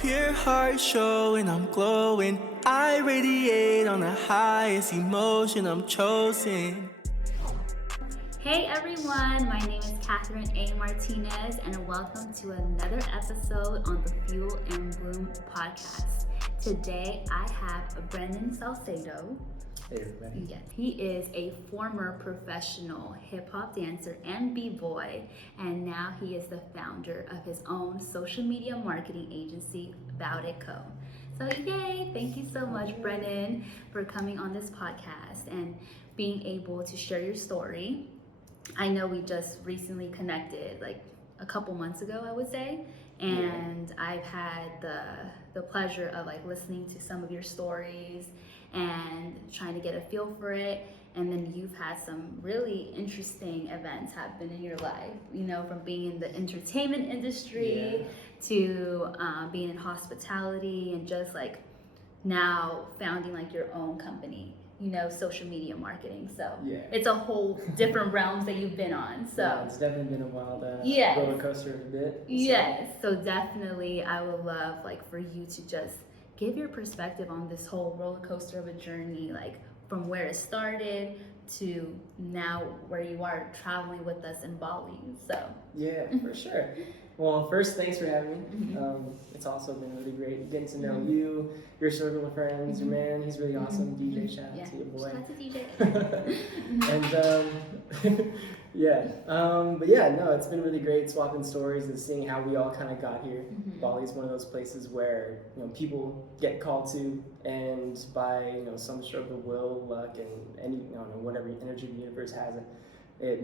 Pure heart showing, I'm glowing. I radiate on the highest emotion, I'm chosen. Hey everyone, my name is Catherine A. Martinez, and welcome to another episode on the Fuel and Bloom podcast. Today I have Brendan Salcedo. Hey everybody. Yes, he is a former professional hip hop dancer and b-boy, and now he is the founder of his own social media marketing agency, About It Co. So yay! Thank you so much, Brendan, for coming on this podcast and being able to share your story. I know we just recently connected, like a couple months ago, I would say, and I've had the pleasure of like listening to some of your stories and trying to get a feel for it. And then you've had some really interesting events happen in your life, you know, from being in the entertainment industry to being in hospitality, and just like now founding like your own company, you know, social media marketing. So it's a whole different realms that you've been on. So it's definitely been a wild roller coaster of a bit. So definitely I would love like for you to just give your perspective on this whole roller coaster of a journey, like from where it started to now where you are traveling with us in Bali. So yeah, for sure. Well, first, thanks for having me. It's also been really great getting to know you, your circle of friends, your man. He's really awesome. DJ, shout out to your boy. Shout out to DJ. And but yeah, no, it's been really great swapping stories and seeing how we all kind of got here. Bali is one of those places where people get called to, and by some stroke of will, luck, and any whatever energy the universe has, it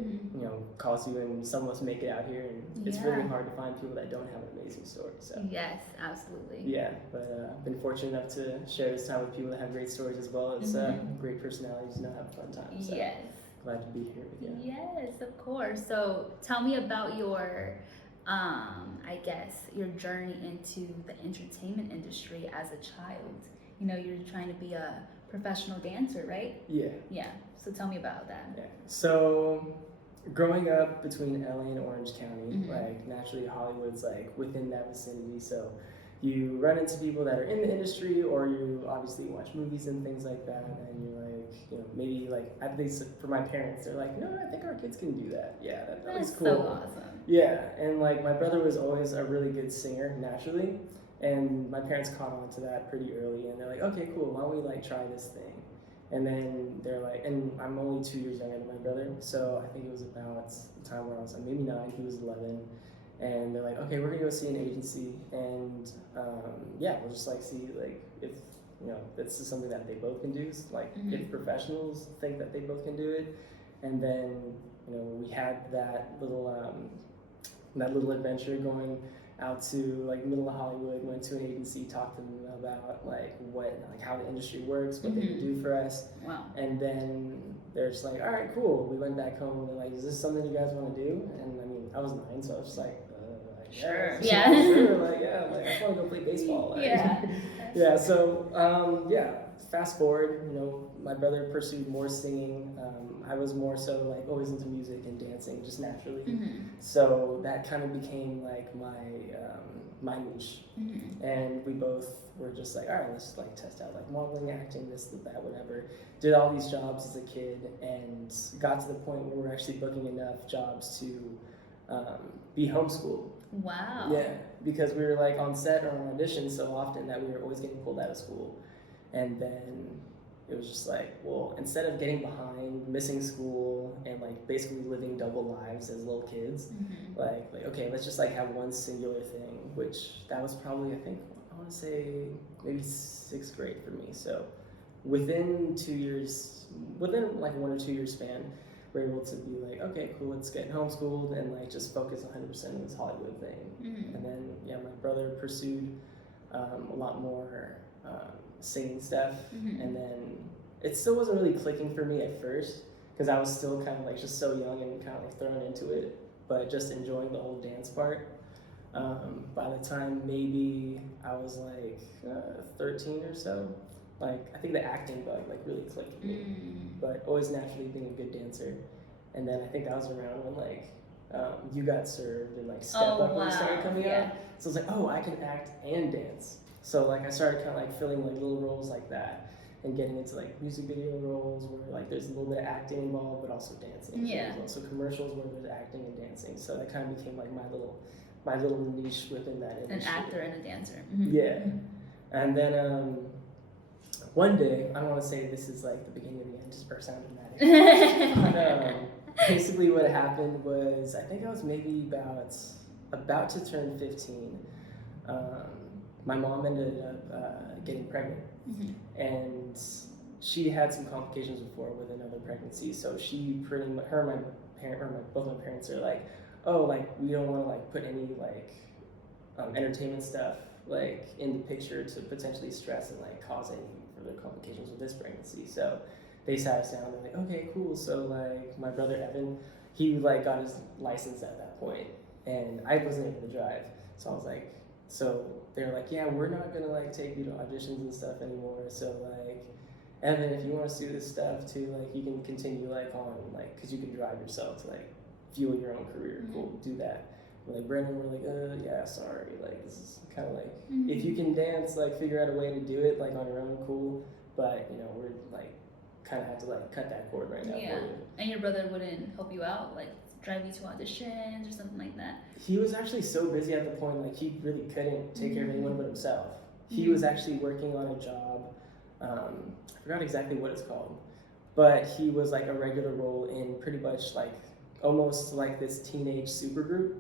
calls you, and some of us make it out here, and it's really hard to find people that don't have an amazing story. So yes, absolutely. Yeah, but I've been fortunate enough to share this time with people that have great stories as well as great personalities, have a fun time. So yes, glad to be here with you. Yes, of course. So tell me about your I guess your journey into the entertainment industry as a child. You're trying to be a professional dancer, right? Yeah. So tell me about that. Yeah. So growing up between LA and Orange County, like naturally Hollywood's like within that vicinity. So you run into people that are in the industry, or you obviously watch movies and things like that, and you're like, maybe like, at least for my parents, they're like, no, I think our kids can do that. Yeah, that was cool. So awesome. Yeah, and like my brother was always a really good singer naturally, and my parents caught on to that pretty early, and they're like, okay, cool, why don't we like try this thing? And then they're like, and I'm only 2 years younger than my brother, so I think it was about the time where I was like maybe 9, he was 11, and they're like, okay, we're gonna go see an agency, and we'll just like see like if this is something that they both can do, like if professionals think that they both can do it. And then we had that little adventure going out to like middle of Hollywood, went to an agency, talked to them about how the industry works, what they can do for us. Wow. And then they're just like, all right, cool. We went back home and they're like, is this something you guys want to do? And I mean, I was 9, so I was just like, sure. Yeah. Sure. Like, yeah, like, I just want to go play baseball. Like, yeah. So, fast forward, my brother pursued more singing. I was more so like always into music and dancing just naturally. So that kind of became like my niche. And we both were just like, all right, let's like test out like modeling, acting, this, that, whatever. Did all these jobs as a kid, and got to the point where we're actually booking enough jobs to be homeschooled. Wow. Yeah, because we were like on set or on auditions so often that we were always getting pulled out of school. And then it was just like, well, instead of getting behind, missing school, and like basically living double lives as little kids, like okay, let's just like have one singular thing, which that was probably, I think, I want to say maybe 6th grade for me. So within 2 years, within like 1 or 2 year span, we're able to be like, okay, cool, let's get homeschooled and like just focus 100% on this Hollywood thing. And then my brother pursued a lot more singing stuff, and then it still wasn't really clicking for me at first because I was still kind of like just so young and kind of like thrown into it, but just enjoying the whole dance part. By the time maybe I was like 13 or so, like I think the acting bug like really clicked with me, but always naturally being a good dancer. And then I think that was around when like You Got Served and like Step Oh, Up really started wow, coming yeah. out. So I was like, oh, I can act and dance. So like I started kind of like filling like little roles like that, and getting into like music video roles where like there's a little bit of acting involved, but also dancing. Yeah. There's also commercials where there's acting and dancing. So that kind of became like my little niche within that An industry. actor and a dancer. Mhm. Yeah. And then one day, I don't want to say this is like the beginning of the end, just for sound dramatic. But basically, what happened was I think I was maybe about to turn 15. My mom ended up getting pregnant, Mhm. and she had some complications before with another pregnancy. So she pretty much, her and my parent, or both my parents are like, oh, like we don't want to like put any like entertainment stuff like in the picture to potentially stress and like cause any further complications with this pregnancy. So they sat us down and they're like, okay, cool. So like my brother Evan, he like got his license at that point, and I wasn't able to drive. So I was like, so they're like, yeah, we're not gonna like take you to auditions and stuff anymore. So like, Evan, if you want to do this stuff too, like you can continue like on like, cause you can drive yourself to like fuel your own career. Mhm. Cool, do that. We're like, Brendan, we're like, yeah, sorry. Like this is kind of like, Mhm. if you can dance, like figure out a way to do it like on your own, cool. But you know, we're like, kind of have to like cut that cord right now. Yeah. For you. And your brother wouldn't help you out, like drive you to auditions or something like that? He was actually so busy at the point, like he really couldn't take care of anyone but himself. He Mhm. was actually working on a job. I forgot exactly what it's called, but he was like a regular role in pretty much like almost like this teenage supergroup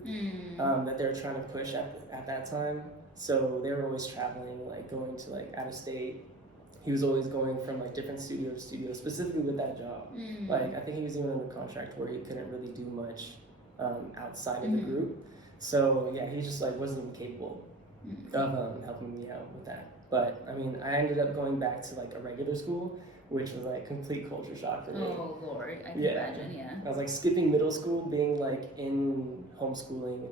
that they were trying to push at that time. So they were always traveling, like going to like out of state. He was always going from like different studio to studio, specifically with that job. Like I think he was even under contract where he couldn't really do much outside of the Mhm. group. So yeah, he just like wasn't capable of helping me out with that. But I mean, I ended up going back to like a regular school, which was like complete culture shock for me. Oh Lord, I can Yeah. imagine, yeah. I was like skipping middle school, being like in homeschooling,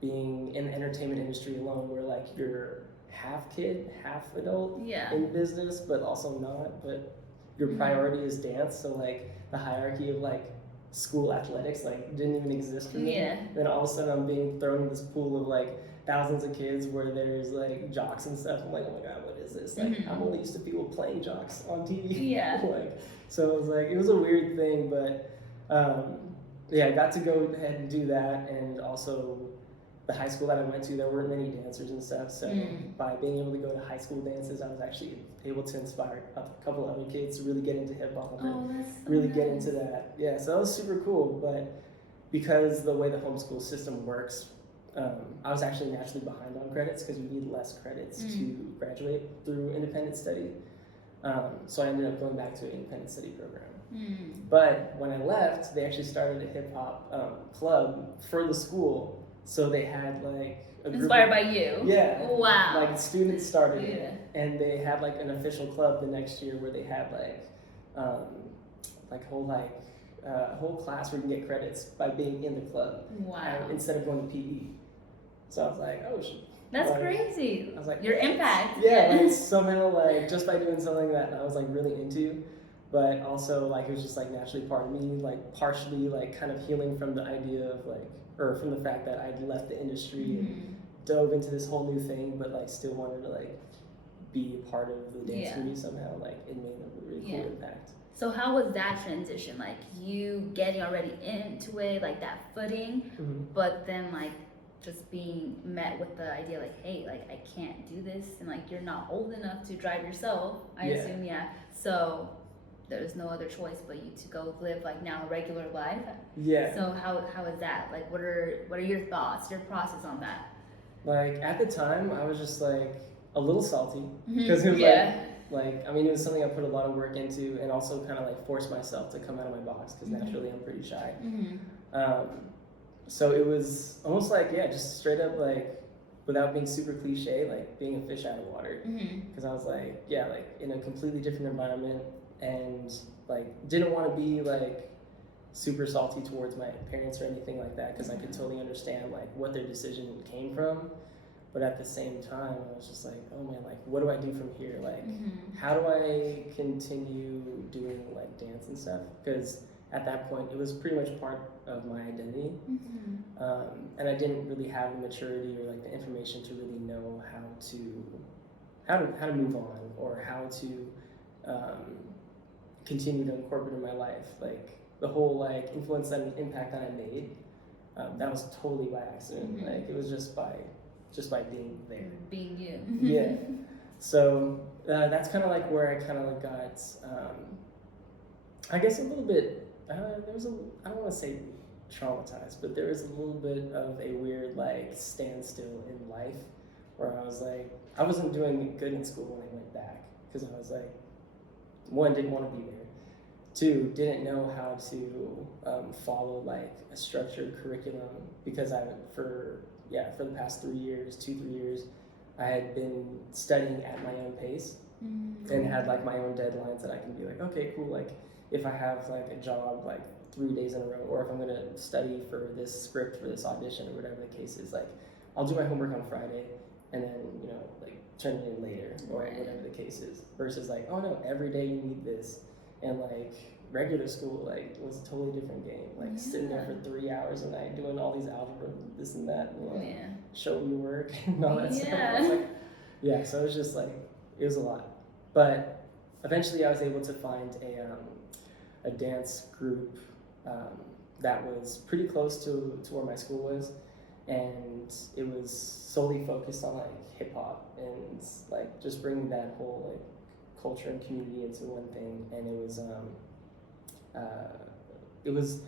being in the entertainment industry alone, where like you're half kid, half adult Yeah. in business, but also not. But your Mhm. priority is dance, so like the hierarchy of like school athletics like didn't even exist for me. Yeah. Then all of a sudden I'm being thrown in this pool of like thousands of kids where there's like jocks and stuff. I'm like, oh my god, what is this? Like Mhm. I'm only used to people playing jocks on TV. Yeah. Like so it was like it was a weird thing, but yeah, I got to go ahead and do that, and also the high school that I went to, there weren't many dancers and stuff. So by being able to go to high school dances, I was actually able to inspire a couple other kids to really get into hip hop and Oh, that's so really nice. get into that. Yeah, so that was super cool. But because the way the homeschool system works, I was actually naturally behind on credits because you need less credits to graduate through independent study. So I ended up going back to an independent study program. But when I left, they actually started a hip hop club for the school. So they had like a group Inspired of, by you? Yeah. Wow. Like students started Yeah. it, and they had like an official club the next year where they had like whole class where you can get credits by being in the club Wow. instead of going to PE. So I was like, oh shit. That's like, crazy. I was like, Your what? impact. Yeah, like somehow like just by doing something that I was like really into, but also like it was just like naturally part of me, like partially like kind of healing from the idea of like, or from the fact that I'd left the industry and dove into this whole new thing, but like still wanted to like be a part of the dance Yeah. community somehow. Like it made a really cool Yeah. impact. So how was that transition? Like you getting already into it, like that footing, but then like just being met with the idea like, hey, like I can't do this, and like you're not old enough to drive yourself, I Yeah. assume, yeah. So there's no other choice but you to go live like now a regular life. Yeah. So how is that? Like what are your thoughts, your process on that? Like at the time, I was just like a little salty because it was Yeah. like I mean it was something I put a lot of work into, and also kind of like forced myself to come out of my box because naturally I'm pretty shy. So it was almost like yeah, just straight up like without being super cliche, like being a fish out of water. Because I was like yeah, like in a completely different environment, and like didn't want to be like super salty towards my parents or anything like that because I could totally understand like what their decision came from. But at the same time, I was just like, oh man, like what do I do from here? Like how do I continue doing like dance and stuff? Because at that point, it was pretty much part of my identity. Mm-hmm. And I didn't really have the maturity or like the information to really know how to move on or how to continue to incorporate in my life. Like the whole like influence and impact that I made, that was totally by accident. Mhm. Like it was just by being there. Being you. Yeah. So that's kind of like where I kind of like got, I guess a little bit. There was I don't want to say traumatized, but there was a little bit of a weird like standstill in life where I was like, I wasn't doing good in school when I went back because I was like, one, didn't want to be there. Two, didn't know how to follow like a structured curriculum because for the past 3 years, 2-3 years, I had been studying at my own pace Mm-hmm. and had like my own deadlines that I can be like, okay, cool. Like if I have like a job like 3 days in a row, or if I'm gonna study for this script for this audition or whatever the case is, like I'll do my homework on Friday and then like turn it in later or Right. whatever the case is. Versus like, oh no, every day you need this, and like regular school like was a totally different game. Like sitting there for 3 hours a night doing all these algebra, this and that, and like Yeah. show your work and all that stuff. I was Yeah. like, yeah, so it was just like it was a lot. But eventually I was able to find a dance group that was pretty close to where my school was, and it was solely focused on like hip hop and like just bringing that whole like culture and community into one thing. And it was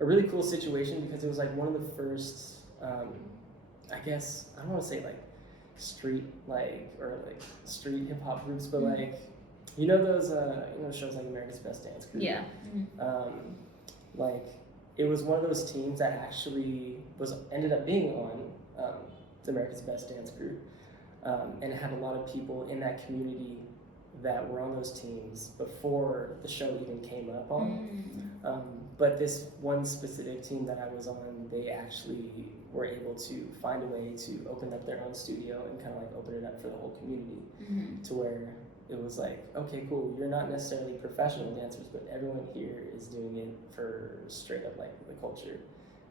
a really cool situation because it was like one of the first I guess I don't want to say like street street hip hop groups, but Mhm. like those shows like America's Best Dance Group. Yeah. Mm-hmm. Like it was one of those teams that actually ended up being on America's Best Dance Group, and it had a lot of people in that community that were on those teams before the show even came up on. But this one specific team that I was on, they actually were able to find a way to open up their own studio and kind of like open it up for the whole community, Mm-hmm. to where it was like, okay, cool, you're not necessarily professional dancers, but everyone here is doing it for straight up like the culture,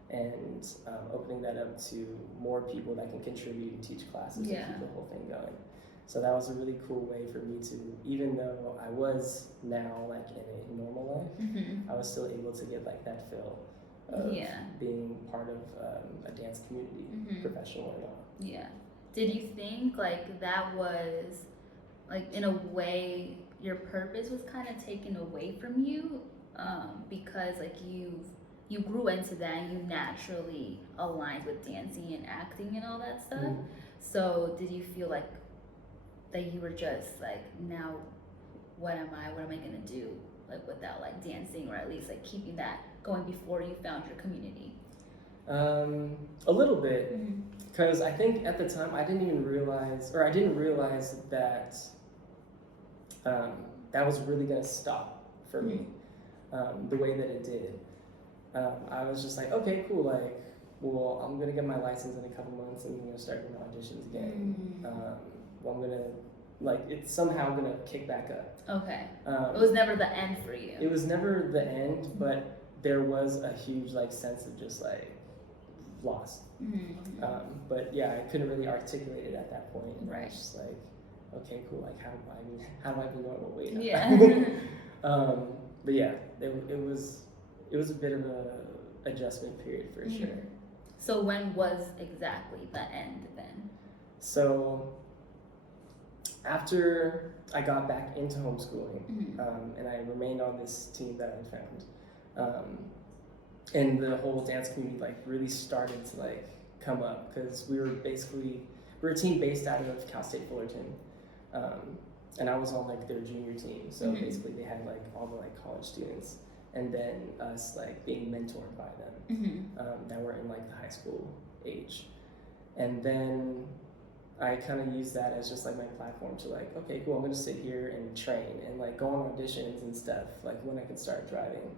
and opening that up to more people that can contribute and teach classes Yeah. and keep the whole thing going. So that was a really cool way for me to, even though I was now like in a normal life, Mm-hmm. I was still able to get like that feel of Yeah. being part of a dance community, Mhm. professional or not. Yeah. Did you think like that was like in a way your purpose was kind of taken away from you because like you grew into that and you naturally aligned with dancing and acting and all that stuff? Mhm. So did you feel like that you were just like, now what am I gonna do like without like dancing, or at least like keeping that going before you found your community? A little bit, because I think at the time I didn't realize that that was really gonna stop for me, the way that it did. I was just like, okay, cool, like, well, I'm gonna get my license in a couple months and I'm gonna start doing auditions again. Well, I'm gonna, like, it's somehow gonna kick back up. Okay. It was never the end for you. It was never the end, but there was a huge like sense of just like lost. Mhm. But yeah, I couldn't really articulate it at that point. And I Right. was just like, okay, cool. Like, how do I be normal? Wait. Yeah. But yeah, it was a bit of a adjustment period for Mhm. sure. So when was exactly the end then? So after I got back into homeschooling, Mhm. and I remained on this team that I found, and the whole dance community like really started to like come up because we're a team based out of Cal State Fullerton, and I was on like their junior team. So Mhm. basically they had like all the like college students, and then us like being mentored by them, that were in like the high school age. And then I kind of use that as just like my platform to like, okay, cool, I'm gonna sit here and train and like go on auditions and stuff, like when I can start driving.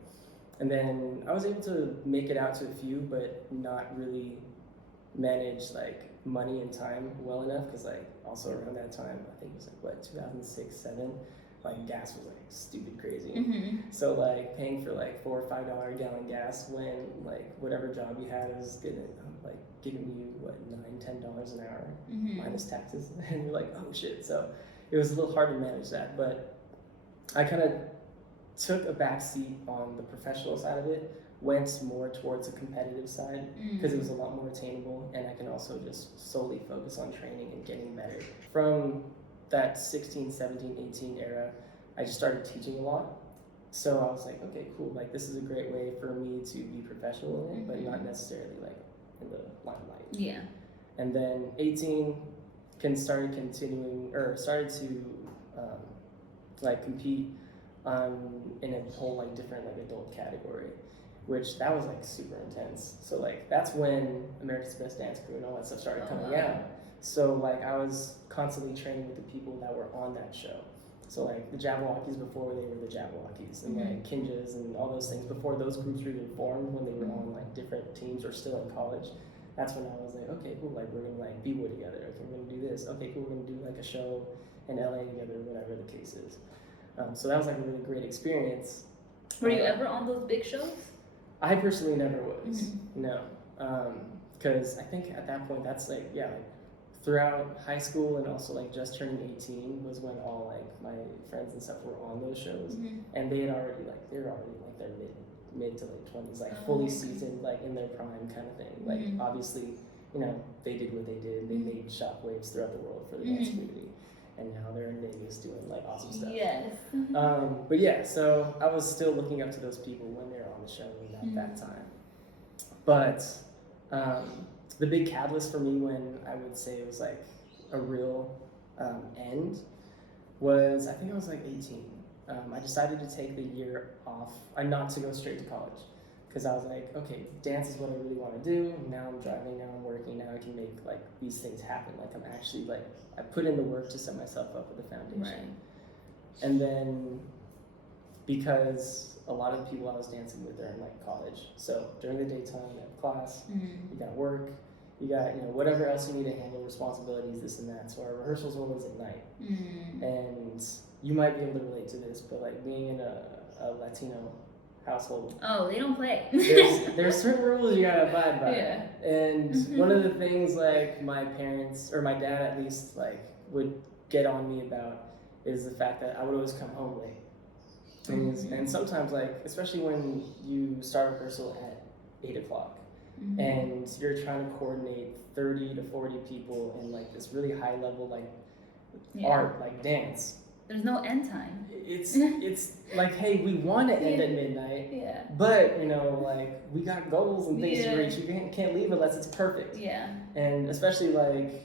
And then I was able to make it out to a few, but not really manage like money and time well enough, because like also around that time, I think it was like 2006, 2007, like gas was like stupid crazy. Mm-hmm. So like paying for like $4 or $5 a gallon gas when like whatever job you had was giving you what $9-10 an hour Mm-hmm. minus taxes, and you're like, oh shit. So it was a little hard to manage that, but I kind of took a back seat on the professional side of it, went more towards the competitive side because it was a lot more attainable, and I can also just solely focus on training and getting better. From that 16, 17, 18 era, I just started teaching a lot. So I was like, okay, cool, like this is a great way for me to be professional in it, but not necessarily like in the limelight. Yeah. And then 18 started to like compete in a whole like different like adult category, which that was like super intense. So like that's when America's Best Dance Crew and all that stuff started coming out. So like I was constantly training with the people that were on that show. So like the Jabberwockies before they were the Jabberwockies, and like Kinjas and all those things before those groups were even formed, when they were on like different teams or still in college. That's when I was like, okay, cool, like we're gonna like b-boy together. Okay, we're gonna do this. Okay, cool, we're gonna do like a show in LA together, whatever the case is. So that was like a really great experience. Were you ever on those big shows? I personally never was. No, because I think at that point that's like throughout high school and also like just turning 18 was when all like my friends and stuff were on those shows, and they were already like their mid to late 20s, like fully seasoned, like in their prime kind of thing. Like obviously, they did what they did. They made shockwaves throughout the world for the dance community, and now they're in Vegas doing like awesome stuff. Yes. But yeah, so I was still looking up to those people when they were on the show at that time. But the big catalyst for me, when I would say it was like a real end, was I think I was like 18. I decided to take the year off, not to go straight to college, because I was like, okay, dance is what I really want to do. Now I'm driving, now I'm working, now I can make like these things happen. Like I'm actually like, I put in the work to set myself up with a foundation. Right. And then because a lot of the people I was dancing with are in like college, so during the daytime you have class, you got work, you got whatever else you need to handle, responsibilities, this and that. So our rehearsals were always at night, and you might be able to relate to this, but like being in a Latino household, oh, they don't play. there's certain rules you gotta abide by. Yeah. And one of the things like my parents, or my dad at least, like would get on me about is the fact that I would always come home late. And sometimes, like, especially when you start rehearsal at 8 o'clock, and you're trying to coordinate 30 to 40 people in like this really high level like art, like dance. There's no end time. It's like, hey, we want to end at midnight, but like we got goals and things to reach. You can't leave unless it's perfect. Yeah. And especially like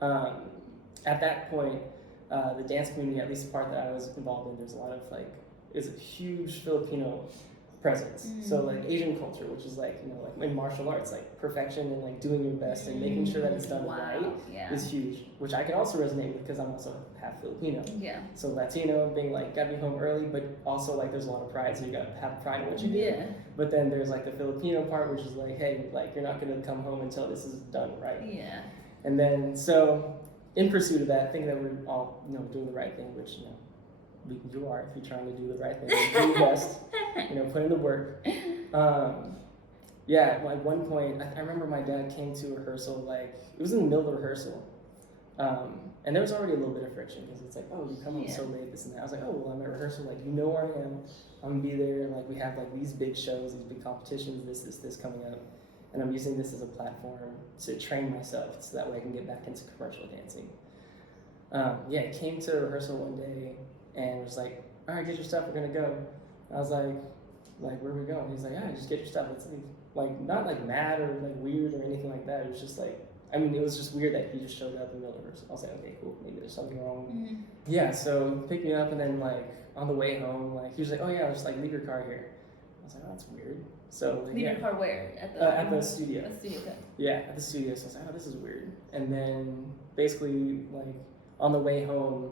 at that point, the dance community, at least the part that I was involved in, there's a lot of like, is a huge Filipino presence. So like Asian culture, which is like like in martial arts, like perfection and like doing your best and making sure that it's done right is huge, which I can also resonate with because I'm also half Filipino. Yeah. So Latino, being like gotta be home early, but also like there's a lot of pride, so you gotta have pride in what you do. Yeah. But then there's like the Filipino part, which is like, hey, like you're not gonna come home until this is done right. Yeah. And then so in pursuit of that, thinking that we're all doing the right thing, which you are, if you're trying to do the right thing, do your best, put in the work. At one point, I remember my dad came to rehearsal, like, it was in the middle of rehearsal, and there was already a little bit of friction, because it's like, oh, you come home so late, this and that. I was like, oh, well, I'm at rehearsal, like, where I am, I'm gonna be there, like, we have, like, these big shows, these big competitions, this coming up, and I'm using this as a platform to train myself, so that way I can get back into commercial dancing. He came to rehearsal one day, and was like, all right, get your stuff, we're gonna go. I was like, where are we going? He's like, just get your stuff, let's leave. Like, not like mad or like weird or anything like that. It was just like, it was just weird that he just showed up in the middle of rehearsal. I was like, okay, cool, maybe there's something wrong. So he picked me up, and then like on the way home, like he was like, oh yeah, just like leave your car here. I was like, oh, that's weird. So like, leave your car where? At the studio. At the studio, okay. Yeah, at the studio. So I was like, oh, this is weird. And then basically like on the way home,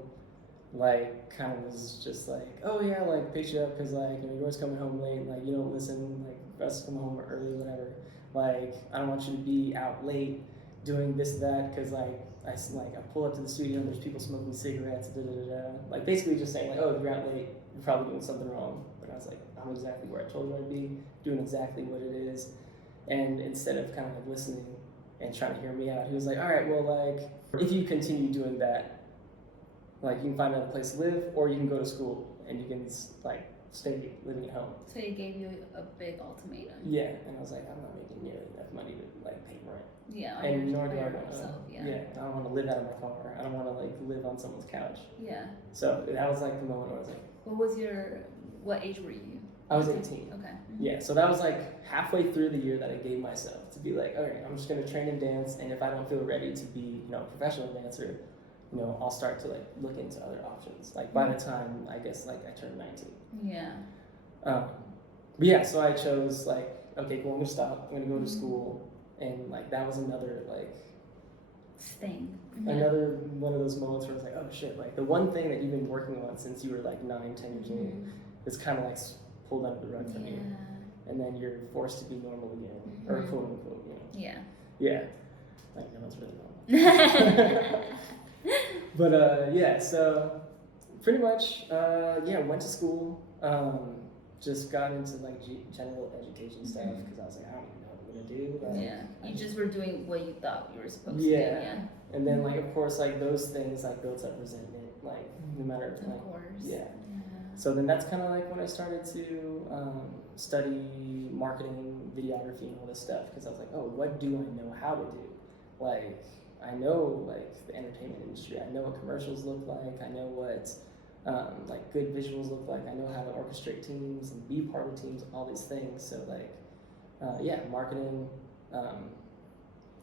like kind of was just like, oh yeah, like pick you up because like you're always coming home late, like you don't listen, like for us to come home early, whatever. Like I don't want you to be out late doing this that because like I pull up to the studio and there's people smoking cigarettes, da da da da. Like basically just saying like, oh, if you're out late, you're probably doing something wrong. But I was like, I'm exactly where I told you I'd be, doing exactly what it is. And instead of kind of like listening and trying to hear me out, he was like, all right, well, like if you continue doing that, like you can find another place to live, or you can go to school and you can like stay living at home. So he gave you a big ultimatum. Yeah, and I was like, I'm not making nearly enough money to like pay rent. Yeah, And nor do I want yourself. to. Yeah. Yeah, I don't want to live out of my car. I don't want to like live on someone's couch. Yeah. So that was like the moment where I was like, what age were you? I was 18. Okay. Yeah, so that was like halfway through the year that I gave myself to be like, all right, I'm just gonna train and dance, and if I don't feel ready to be, a professional dancer, I'll start to like look into other options. Like by the time I guess like I turned 19. Yeah. But yeah, so I chose like, okay, cool, I'm gonna stop. I'm gonna go to school, and like that was another like Thing. another one of those moments where I was like, oh shit, like the one thing that you've been working on since you were like 9, 10 years old is kind of like pulled under the rug from you, and then you're forced to be normal again, or quote unquote, Yeah. Yeah, like no one's really normal. But yeah, so pretty much, went to school, just got into like general education stuff because I was like, I don't even know what I'm gonna do. Like, Yeah. You just were doing what you thought you were supposed to do. Yeah. Yeah. And then like of course like those things like built up resentment, like no matter like Of course. yeah. So then that's kind of like when I started to study marketing, videography, and all this stuff because I was like, oh, what do I know how to do? Like I know like the entertainment industry. I know what commercials look like. I know what like good visuals look like. I know how to orchestrate teams and be part of teams. All these things. So like marketing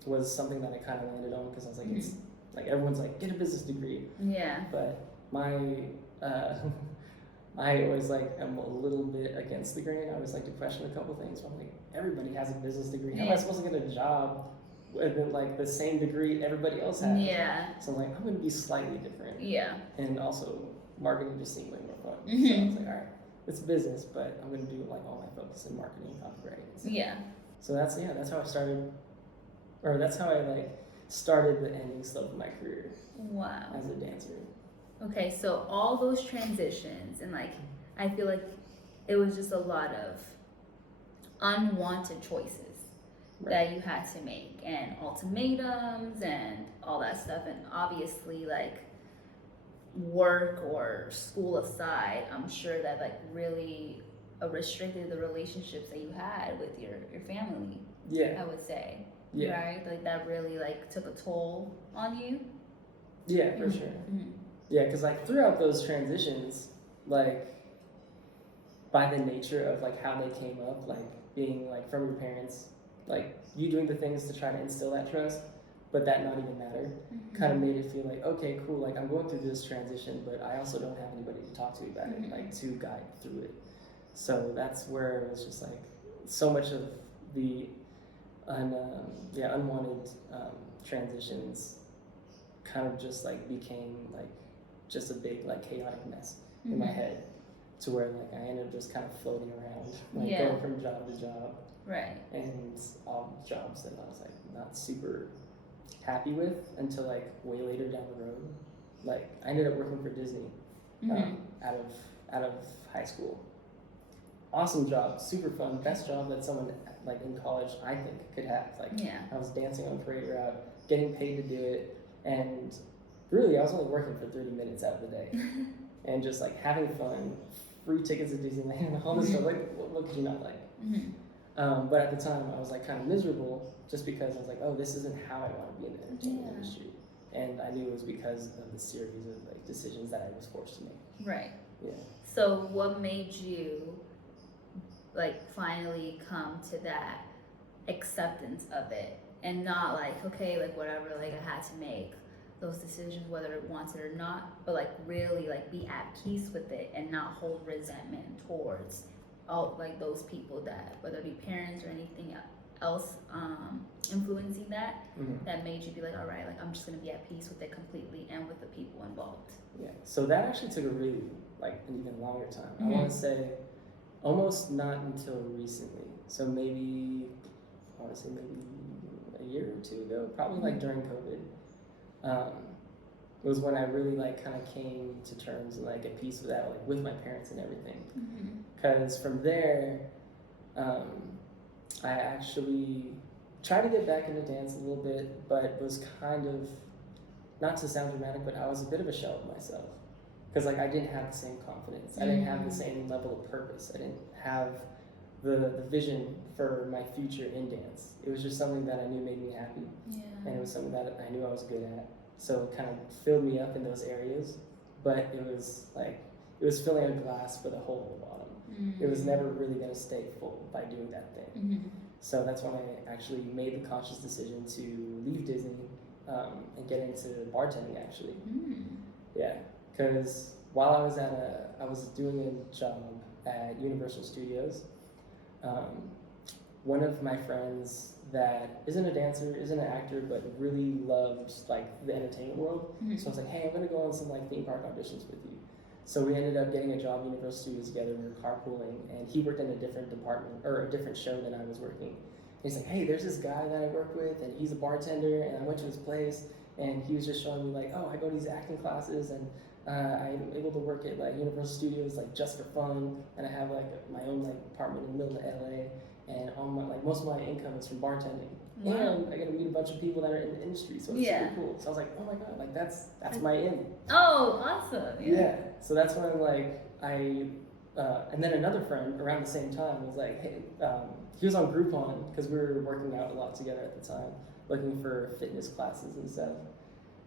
was something that I kind of landed on because I was like, it's like everyone's like get a business degree. Yeah. But my I always like am a little bit against the grain. I always like to question a couple things. But I'm like, everybody has a business degree. How am I supposed to get a job with like the same degree everybody else has? Yeah. So I'm like, I'm gonna be slightly different. Yeah. And also, marketing just seemed way more fun. So I was like, all right, it's business, but I'm gonna do like all my focus in marketing, copywriting. So, Yeah. So that's how I started, or that's how I like started the ending slope of my career Wow. as a dancer. Okay, so all those transitions and like I feel like it was just a lot of unwanted choices that you had to make and ultimatums and all that stuff, and obviously like work or school aside, I'm sure that like really restricted the relationships that you had with your family. Yeah. I would say. Yeah. Right? Like that really like took a toll on you. Yeah, for sure. Yeah, because like throughout those transitions, like by the nature of like how they came up, like being like from your parents, like you doing the things to try to instill that trust, but that not even matter, kind of made it feel like, okay, cool, like I'm going through this transition, but I also don't have anybody to talk to about it, like to guide through it. So that's where it was just like so much of the unwanted transitions kind of just like became like just a big like chaotic mess in my head, to where like I ended up just kind of floating around, like going from job to job, Right. and all jobs that I was like not super happy with until like way later down the road. Like I ended up working for Disney out of high school. Awesome job, super fun, best job that someone like in college I think could have. Like I was dancing on parade route, getting paid to do it, and really I was only working for 30 minutes out of the day, and just like having fun, free tickets to Disneyland, all this stuff. Like what could you not like? But at the time I was like kind of miserable just because I was like, oh, this isn't how I want to be in the entertainment industry, and I knew it was because of the series of like decisions that I was forced to make. Right. Yeah. So what made you like finally come to that acceptance of it and not like, okay, like whatever, like I had to make those decisions whether it wanted or not, but like really like be at peace with it and not hold resentment towards all like those people that, whether it be parents or anything else influencing that that made you be like, all right, like I'm just gonna be at peace with it completely and with the people involved. Yeah, so that actually took a really like an even longer time. I want to say almost not until recently. So maybe I want to say maybe a year or two ago, probably like during COVID. was when I really like kind of came to terms and like at peace with that, like with my parents and everything. Because from there, I actually tried to get back into dance a little bit, but was kind of, not to sound dramatic, but I was a bit of a shell of myself. Because like I didn't have the same confidence. I didn't have the same level of purpose. I didn't have the vision for my future in dance. It was just something that I knew made me happy. And it was something that I knew I was good at. So it kind of filled me up in those areas. But it was like, it was filling a glass with a hole in the bottom. It was never really going to stay full by doing that thing. So that's when I actually made the conscious decision to leave Disney and get into bartending actually. Yeah, because while I was doing a job at Universal Studios, one of my friends that isn't a dancer, isn't an actor, but really loved like the entertainment world. So I was like, hey, I'm gonna go on some like theme park auditions with you. So we ended up getting a job at Universal Studios together. We were carpooling, and he worked in a different department or a different show than I was working. And he's like, hey, there's this guy that I work with, and he's a bartender, and I went to his place, and he was just showing me like, oh, I go to these acting classes, and I'm able to work at like Universal Studios like just for fun, and I have like my own like apartment in the middle of LA, and all my like most of my income is from bartending. And I get to meet a bunch of people that are in the industry, so it's super cool. So I was like, oh my god, like that's my in. Oh, awesome! Yeah. So that's when like and then another friend around the same time was like, hey, he was on Groupon because we were working out a lot together at the time, looking for fitness classes and stuff.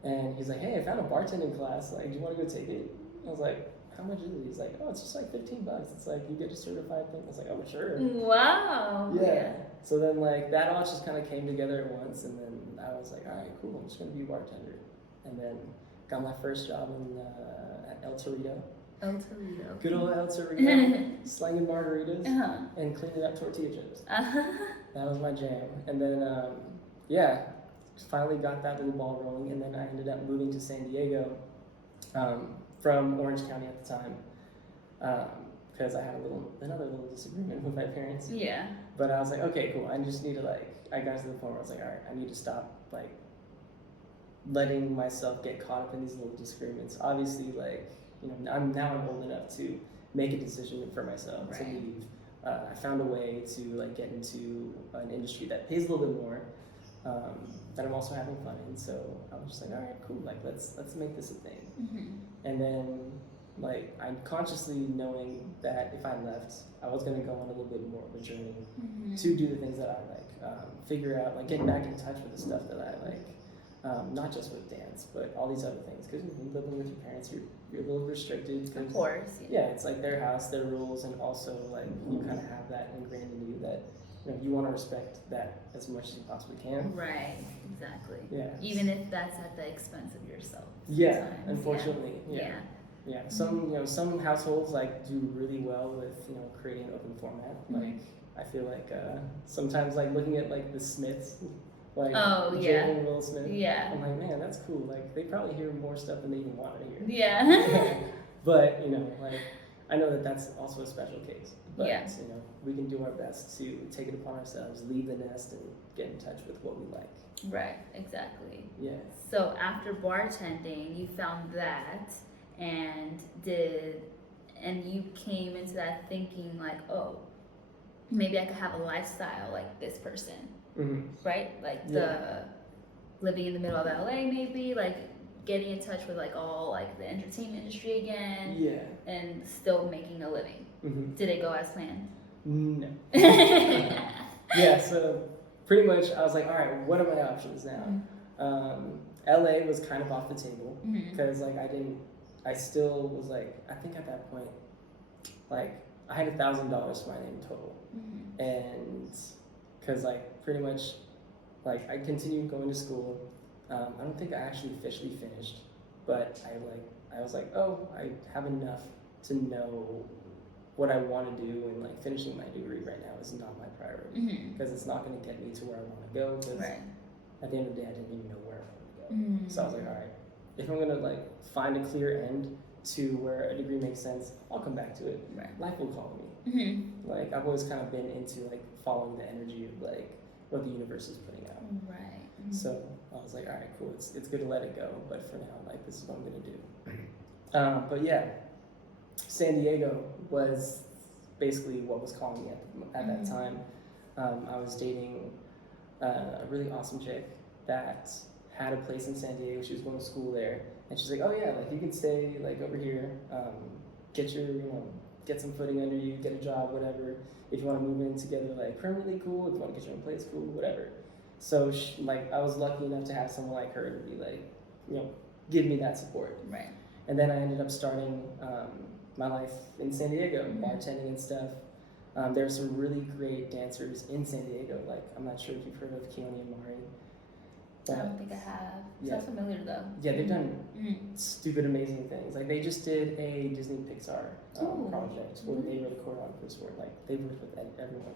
And he's like, hey, I found a bartending class. Like, do you want to go take it? I was like, how much is it? He's like, oh, it's just like $15. It's like you get a certified thing. I was like, oh, sure. Wow. Yeah. So then like that all just kind of came together at once, and then I was like, all right, cool. I'm just gonna be a bartender. And then got my first job at El Torito. El Torito. Good old El Torito, slanging margaritas and cleaning up tortilla chips. That was my jam. And then, yeah, finally got that little ball rolling. And then I ended up moving to San Diego from Orange County at the time because I had another little disagreement with my parents. Yeah. But I was like, okay, cool. I just need to I got to the point where I was like, all right, I need to stop like letting myself get caught up in these little disagreements. Obviously, like, I'm old enough to make a decision for myself to leave. I found a way to like get into an industry that pays a little bit more, that I'm also having fun in. So I was just like, all right, cool. Like let's make this a thing. And then like I'm consciously knowing that if I left, I was gonna go on a little bit more of a journey to do the things that I like, figure out like getting back in touch with the stuff that I like. Not just with dance, but all these other things. Because living with your parents, you're a little restricted. Of course. Yeah, it's like their house, their rules, and also like you kind of have that ingrained in you that you want to respect that as much as you possibly can. Right. Exactly. Yeah. Even if that's at the expense of yourself. Yeah. Sometimes. Unfortunately. Yeah. Yeah. Some households like do really well with creating an open format. Like I feel like sometimes like looking at like the Smiths. Like Jalen and Will Smith. Yeah. I'm like, man, that's cool. Like they probably hear more stuff than they even want to hear. Yeah. But like I know that that's also a special case. But yeah. We can do our best to take it upon ourselves, leave the nest, and get in touch with what we like. Right. Exactly. Yeah. So after bartending, you found that, and you came into that thinking like, oh, maybe I could have a lifestyle like this person. Right? Like the living in the middle of LA, maybe like getting in touch with like all like the entertainment industry again. Yeah. And still making a living. Did it go as planned? No. Yeah, so pretty much I was like, all right, what are my options now? LA was kind of off the table because like I still was like, I think at that point, like I had $1,000 to my name total. And because like pretty much like I continued going to school. I don't think I actually officially finished, but I was like, oh, I have enough to know what I want to do, and like finishing my degree right now is not my priority because it's not going to get me to where I want to go. Because at the end of the day, I didn't even know where I wanted to go. So I was like, all right, if I'm gonna like find a clear end to where a degree makes sense, I'll come back to it. Life will call me. Like I've always kind of been into like following the energy of like what the universe is putting out. So I was like, all right, cool. It's good to let it go, but for now, like this is what I'm gonna do. But yeah, San Diego was basically what was calling me at that time. I was dating a really awesome chick that had a place in San Diego. She was going to school there, and she's like, "Oh yeah, like you can stay like over here, get your get some footing under you, get a job, whatever. If you want to move in together, like permanently, cool. If you want to get your own place, cool, whatever." So like I was lucky enough to have someone like her to be like, give me that support. Right. And then I ended up starting my life in San Diego, bartending and stuff. There are some really great dancers in San Diego. Like, I'm not sure if you've heard of Keone and Mari. I don't think I have. Yeah. Sounds familiar though. Yeah, they've done stupid, amazing things. Like, they just did a Disney Pixar project where they were the choreographers for it. Like, they've worked with everyone.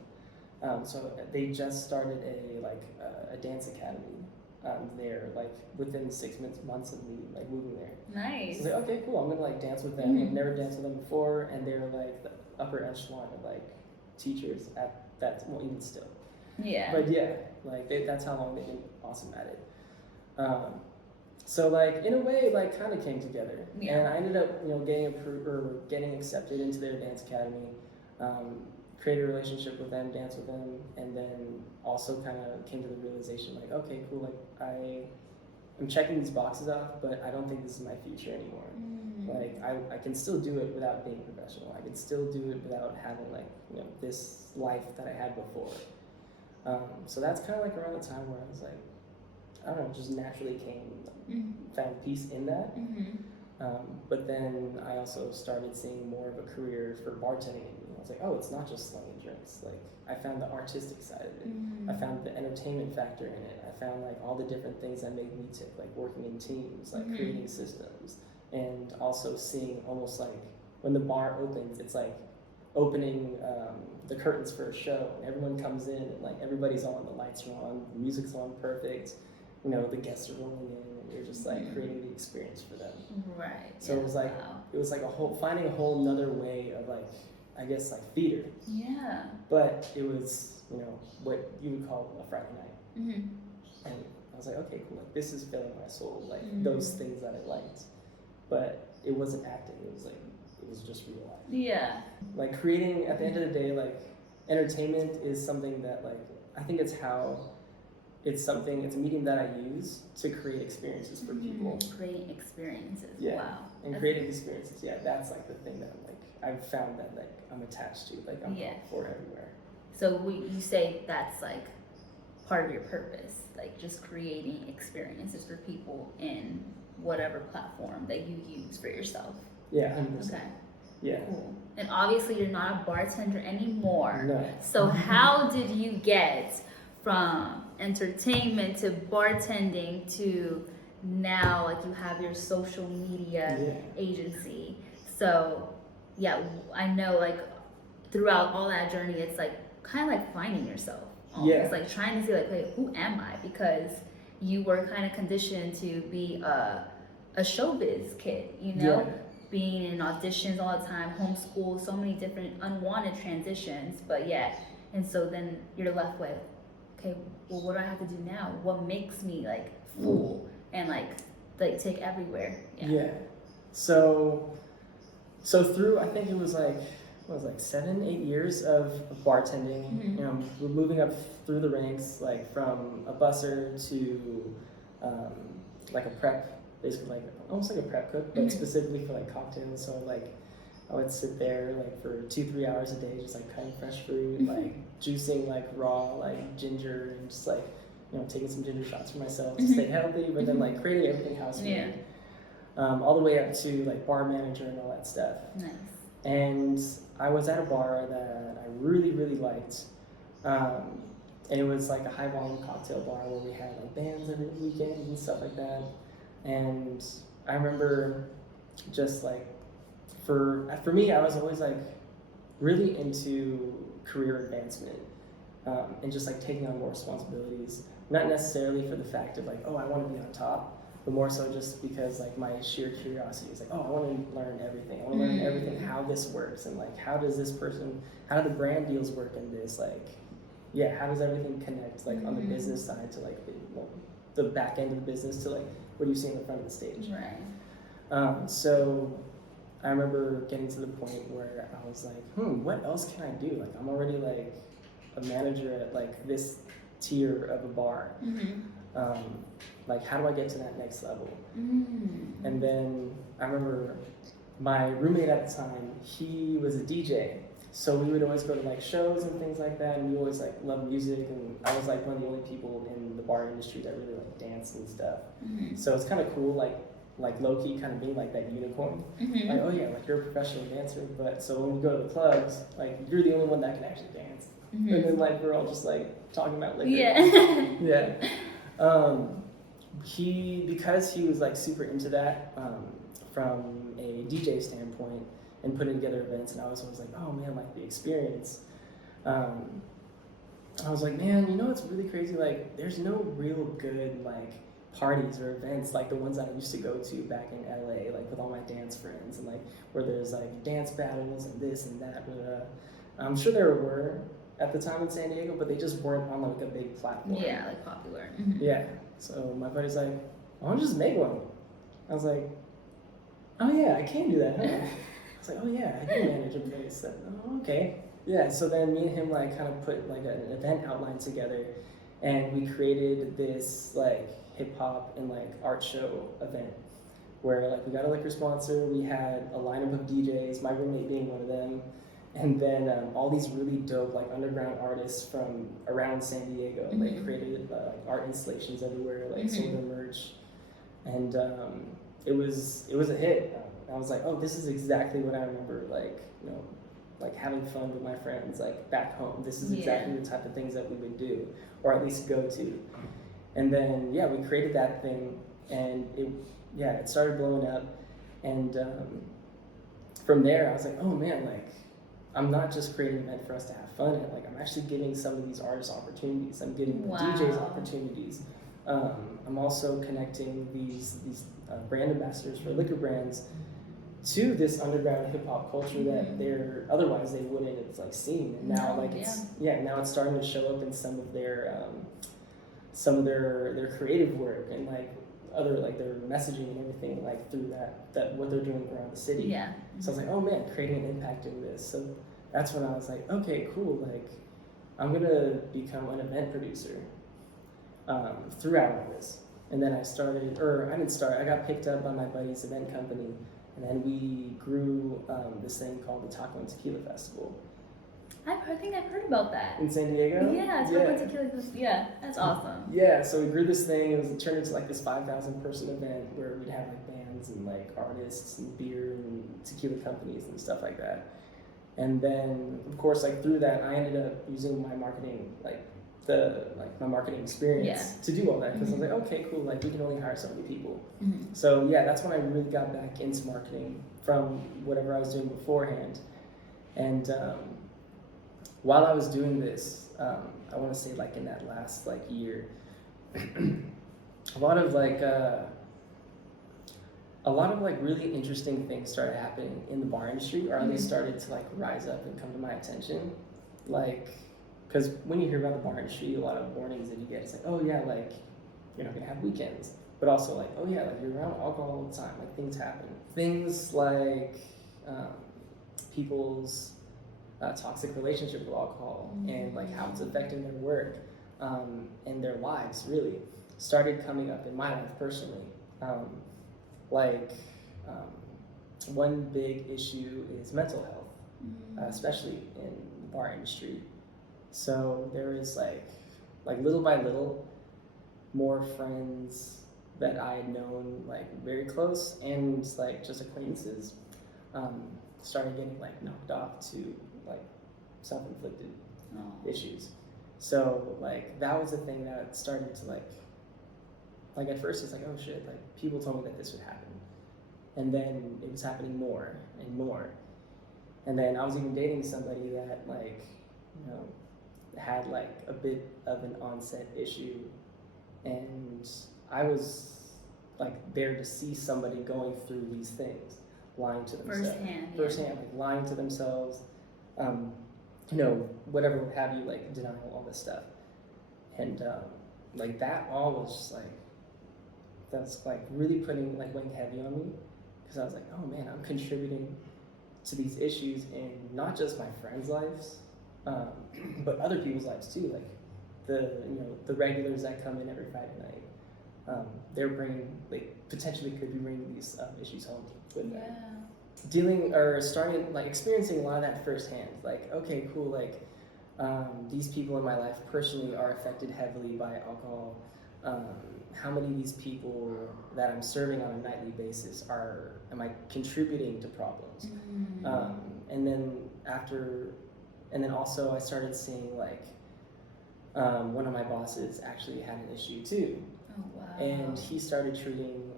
So they just started a dance academy there, like within 6 months of me like moving there. Nice. So I was like, okay, cool. I'm gonna like dance with them. I've never danced with them before, and they're like the upper echelon of like teachers at that. Well, even still. Yeah. But yeah, like that's how long they've been awesome at it. So like in a way, like kind of came together, and I ended up getting approved or getting accepted into their dance academy. Created a relationship with them, danced with them, and then also kind of came to the realization like, okay, cool, like I'm checking these boxes off, but I don't think this is my future anymore. Like I can still do it without being professional. I can still do it without having like this life that I had before. So that's kind of like around the time where I was like, I don't know, just naturally found peace in that. But then I also started seeing more of a career for bartending. I was like, oh, it's not just slinging drinks. Like, I found the artistic side of it. I found the entertainment factor in it. I found like all the different things that make me tick, like working in teams, like creating systems, and also seeing almost like when the bar opens, it's like opening the curtains for a show. And everyone comes in and like everybody's on, the lights are on, the music's on perfect. The guests are rolling in, and you're just like creating the experience for them. Right. So it was like finding a whole another way of like, I guess like theater. Yeah. But it was what you would call a Friday night. And I was like, okay, cool. Like this is filling my soul. Like those things that I liked, but it wasn't acting. It was just real life. Yeah. Like creating at the end of the day, like entertainment is something that like I think it's a medium that I use to create experiences for people. Creating experiences. Yeah. Wow. And creating experiences. Yeah, that's like the thing that I'm like I've found that like I'm attached to. Like I'm for everywhere. So you say that's like part of your purpose, like just creating experiences for people in whatever platform that you use for yourself. Yeah, 100%. Okay. Yeah. Cool. And obviously you're not a bartender anymore. No. So how did you get from entertainment to bartending to now like you have your social media agency? So yeah, I know like throughout all that journey it's like kind of like finding yourself. It's like trying to see like, wait, who am I? Because you were kind of conditioned to be a showbiz kid, being in auditions all the time, homeschool, so many different unwanted transitions, and so then you're left with, okay, well, what do I have to do now? What makes me like full and like take everywhere? Yeah. So through, I think it was like 7-8 years of bartending. We're moving up through the ranks, like from a busser to like a prep, basically like almost like a prep cook, but specifically for like cocktails. So like I would sit there like for 2-3 hours a day, just like cutting fresh fruit, like juicing like raw like ginger, and just like taking some ginger shots for myself to stay healthy, but then like creating everything house made. All the way up to like bar manager and all that stuff. Nice. And I was at a bar that I really, really liked. And it was like a high volume cocktail bar where we had like bands every weekend and stuff like that. And I remember just like, for me, I was always like really into career advancement and just like taking on more responsibilities. Not necessarily for the fact of like, oh, I want to be on top, but more so just because like my sheer curiosity is like, oh, I want to learn everything. I want to learn everything, how this works, and like how do the brand deals work in this? Like, how does everything connect like on the business side to like the back end of the business to like what do you see in the front of the stage. Right. So I remember getting to the point where I was like, what else can I do? Like I'm already like a manager at like this tier of a bar. Like how do I get to that next level? And then I remember my roommate at the time, he was a DJ. So we would always go to like shows and things like that, and we always like loved music, and I was like one of the only people in the bar industry that really like danced and stuff. So it's kind of cool, like low-key kind of being like that unicorn. Like, oh yeah, like you're a professional dancer, but so when we go to the clubs, like you're the only one that can actually dance. And then like we're all just like talking about liquor. Yeah. Because he was like super into that from a DJ standpoint and putting together events, and I was always like, oh man, like the experience. I was like, man, you know what's really crazy? Like there's no real good like parties or events like the ones that I used to go to back in LA, like with all my dance friends, and like where there's like dance battles and this and that. I'm sure there were at the time in San Diego, but they just weren't on like a big platform. Yeah, like popular. Yeah. So my buddy's like, why don't you just make one? I was like, oh yeah, I can do that, huh? I was like, oh yeah, I can manage a place. So, oh, okay. Yeah, so then me and him like kind of put like an event outline together, and we created this like hip hop and like art show event where like we got a liquor sponsor, we had a lineup of DJs, my roommate being one of them, and then all these really dope like underground artists from around San Diego like created art installations everywhere, like sold their merch, and it was a hit. I was like, oh, this is exactly what I remember, like, you know, like having fun with my friends like back home. This is exactly the type of things that we would do, or at least go to. And then yeah, we created that thing, and it started blowing up, and from there I was like, oh man, like I'm not just creating an event for us to have fun at, like I'm actually giving some of these artists opportunities. I'm giving the DJs opportunities. I'm also connecting these brand ambassadors for liquor brands to this underground hip hop culture that otherwise they wouldn't have like seen. And now now it's starting to show up in some of their creative work and like other like their messaging and everything like through that what they're doing around the city. Yeah. So I was like, oh man, creating an impact in this. So that's when I was like, okay, cool. Like I'm gonna become an event producer throughout all this. And then I got picked up by my buddy's event company, and then we grew this thing called the Taco and Tequila Festival. I think I've heard about that. In San Diego? Yeah, Taco and Tequila. Yeah, that's awesome. Yeah, so we grew this thing. It turned into like this 5,000 person event where we'd have like bands and like artists and beer and tequila companies and stuff like that. And then of course like through that I ended up using my marketing my marketing experience to do all that, because I was like, okay, cool, like we can only hire so many people. So yeah, that's when I really got back into marketing from whatever I was doing beforehand. And while I was doing this, I want to say like in that last like year, a lot of like really interesting things started happening in the bar industry, or at least started to like rise up and come to my attention. Like, because when you hear about the bar industry, a lot of warnings that you get, it's like, oh yeah, like you're not gonna have weekends, but also like, oh yeah, like you're around alcohol all the time, like things happen. Things like people's toxic relationship with alcohol and like how it's affecting their work and their lives really started coming up in my life personally. One big issue is mental health, especially in the bar industry. So there is like little by little, more friends that I had known like very close and like just acquaintances started getting like knocked off to like self-inflicted issues. So like that was the thing that started to like at first it's like, oh shit, like people told me that this would happen, and then it was happening more and more, and then I was even dating somebody that like, you know, had like a bit of an onset issue, and I was like there to see somebody going through these things, lying to themselves firsthand, like lying to themselves, you know, whatever have you, like denial, all this stuff, and like that all was just like that's like really weighing heavy on me, because I was like, oh man, I'm contributing to these issues in not just my friends' lives, but other people's lives too. Like the regulars that come in every Friday night, they're bringing potentially could be bringing these issues home with them. Dealing or starting experiencing a lot of that firsthand. Like, okay, cool. These people in my life personally are affected heavily by alcohol. How many of these people that I'm serving on a nightly basis am I contributing to problems? And then also I started seeing one of my bosses actually had an issue too. Oh wow. And he started treating